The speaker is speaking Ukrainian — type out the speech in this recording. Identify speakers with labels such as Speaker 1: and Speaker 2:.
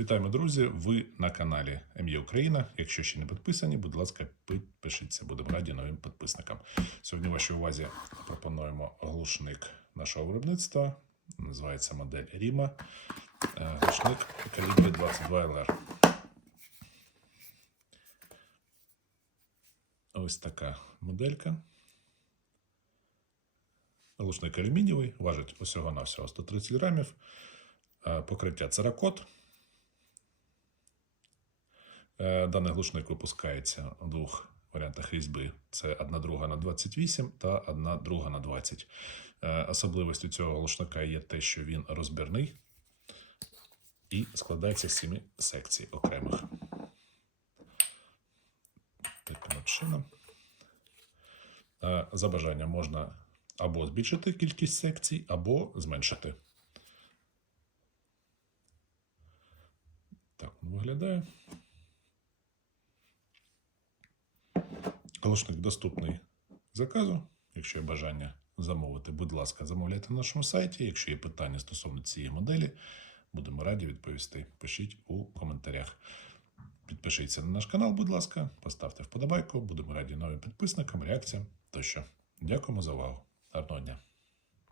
Speaker 1: Вітаємо, друзі! Ви на каналі М'є Україна. Якщо ще не підписані, будь ласка, підпишіться. Будемо раді новим підписникам. Сьогодні вашій увазі пропонуємо глушник нашого виробництва. Називається модель Ріма. Е, Глушник калібри 22 ЛР. Ось така моделька. Глушник алюмінієвий, важить усього на всього 130 грамів. Е, Покриття церакот. Е, Даний глушник випускається у двох варіантах різьби: це одна друга на 28 та одна друга на 20. Е, Особливістю цього глушника є те, що він розбірний і складається з семи секцій окремих. Таким чином. Е, За бажанням можна або збільшити кількість секцій, або зменшити. Так виглядає. Колошник доступний заказу. Якщо є бажання замовити, будь ласка, замовляйте на нашому сайті. Якщо є питання стосовно цієї моделі, будемо раді відповісти. Пишіть у коментарях. Підпишіться на наш канал, будь ласка, поставте вподобайку. Будемо раді новим підписникам, реакціям тощо. Дякуємо за увагу. Гарного дня!